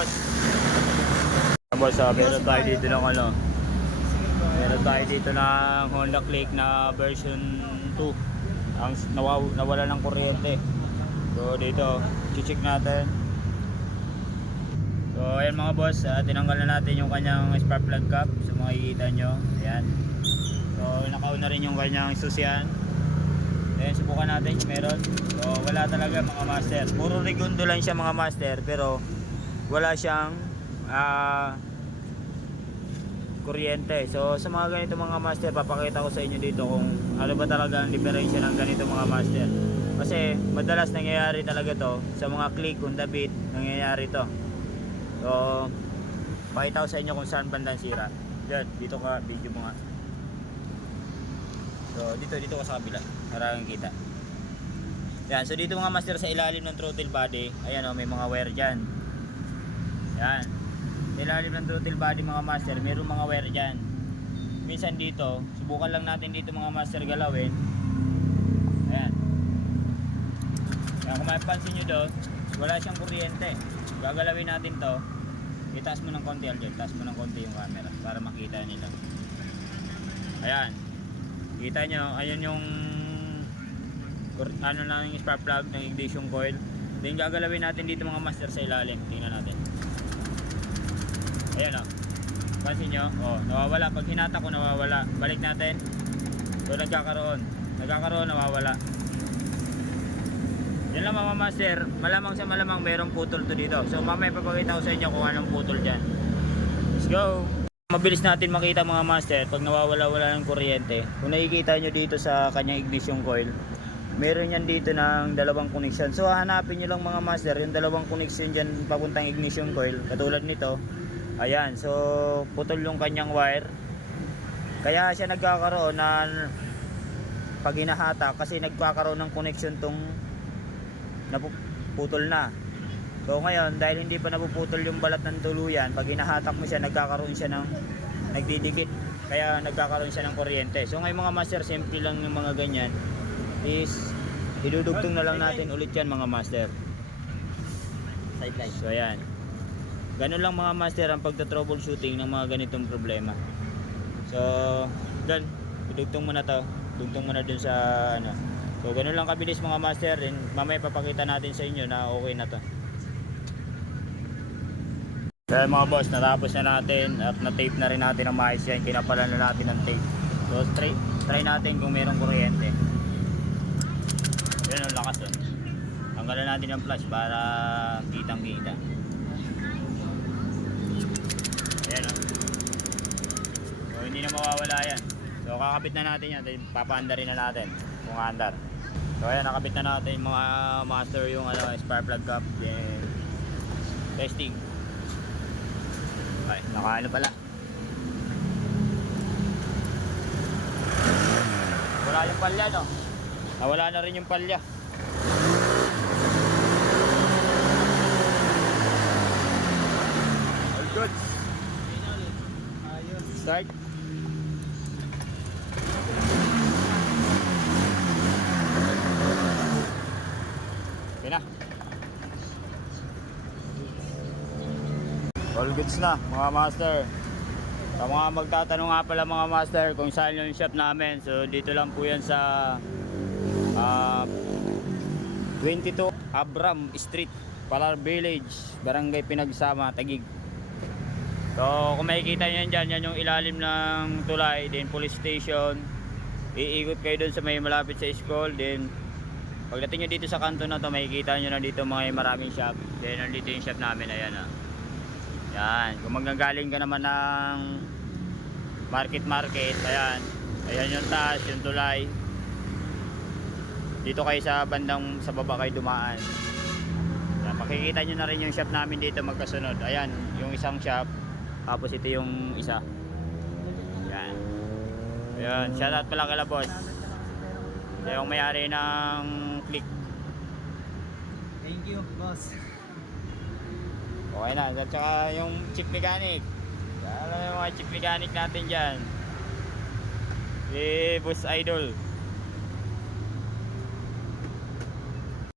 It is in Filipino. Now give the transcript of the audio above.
boss. Boss, ah, meron tayo dito ng ano. Meron tayo dito ng Honda Click na version 2. Ang nawaw, nawala ng kuryente. So dito, check natin. So ayan mga boss, ah, tinanggal na natin yung kanyang spark plug cap. So makikita nyo, ayan. So nakauna rin yung kanyang susian. Ayan, subukan natin kung meron. So wala talaga mga master. Puro regundo lang siya mga master pero wala siyang ah kuryente. So sa mga ganito mga master, papakita ko sa inyo dito kung ano ba talaga ang diferensya ng ganito mga master. Kasi madalas nangyayari talaga to sa mga click Honda Beat, nangyayari to. So pakita ko sa inyo kung saan bandang sira. Yan, dito ka, video mo nga. So dito dito ka sa kabila para kita. Yan, so dito mga master sa ilalim ng throttle body, ayan oh, may mga wire diyan. Yan. Ilalim ng throttle body mga master, mayroong mga wire diyan. Minsan dito, subukan lang natin dito mga master galawin. Ayan. Yan, kung mapapansin nyo doon, wala siyang kuryente. Gagalawin natin to. Itaas mo ng konti, Alden. Itaas mo ng konti yung camera para makita nila. Ayan. Kita nyo, ayun yung ano lang yung spark plug ng ignition coil. Then gagalawin natin dito mga master sa ilalim. Tingnan natin. Ayan o. Pansin nyo, oh, nawawala. Pag hinata ko, nawawala. Balik natin. So nagkakaroon. Nagkakaroon, nawawala. Yan lang mga master. Malamang sa malamang mayroong putol to dito. So mamaya papakita ko sa inyo kung anong putol dyan. Let's go! Mabilis natin makita mga master pag nawawala-wala ng kuryente. Kung nakikita nyo dito sa kanyang ignition coil, meron yan dito ng dalawang connection. So hanapin nyo lang mga master yung dalawang connection dyan papuntang ignition coil. Katulad nito. Ayan, so putol yung kanyang wire. Kaya siya nagkakaroon na pag hinahata kasi nagkakaroon ng connection tong napuputol na. So ngayon, dahil hindi pa napuputol yung balat ng tuluyan, pag hinahatak mo siya, nagkakaroon siya ng nagdidikit. Kaya nagkakaroon siya ng kuryente. So ngayon mga master, simple lang yung mga ganyan is idudugtong na lang natin ulit yan mga master. Sideline. So ayan. Ganun lang mga master ang pagta-troubleshooting ng mga ganitong problema. So, dun, idugtong mo na to. Dugtong mo dun sa ano. So, ganun lang kabilis mga master. And mamaya papakita natin sa inyo na okay na to. Kaya mga boss, natapos na natin at na-tape na rin natin ang maayos yan. Kinapalan na natin ng tape. So, try, try natin kung merong kuryente. Yan ang lakas yun. Tanggalan natin ang flash para kitang kita. Ayan o. So mawawala yan. So kakabit na natin yan. Papaanda rin na natin kung andar. So ayan, nakabit na natin mga master yung ano, spark plug cap. Then testing. Ay, nakaano pala. Wala yung palya no. Nawala na rin yung palya. All good. Start. Okay na. All goods na mga master. Sa mga magtatanong nga pala mga master kung saan yung shop namin. So dito lang po yan sa ah, 22 Abram Street, Palar Village, Barangay Pinagsama, Tagig. So kung makikita nyo yan dyan, yan yung ilalim ng tulay, then police station. Iikot kayo doon sa may malapit sa school, then pagdating nyo dito sa kanto na to, makikita nyo na dito mga maraming shop. Then nandito yung shop namin, ayan ah. Yan, kung magagaling ka naman ng market market, ayan. Ayan yung taas, yung tulay. Dito kayo sa bandang sa baba kayo dumaan. Yan, makikita nyo na rin yung shop namin dito magkasunod. Ayan, yung isang shop. Tapos ito yung isa. Yan. Ayan, shoutout pala kala boss. Siya yung may-ari ng click. Thank you, boss. Okay na. At saka yung chief mechanic. Alam mo yung mga chief mechanic natin dyan. Si Boss Idol.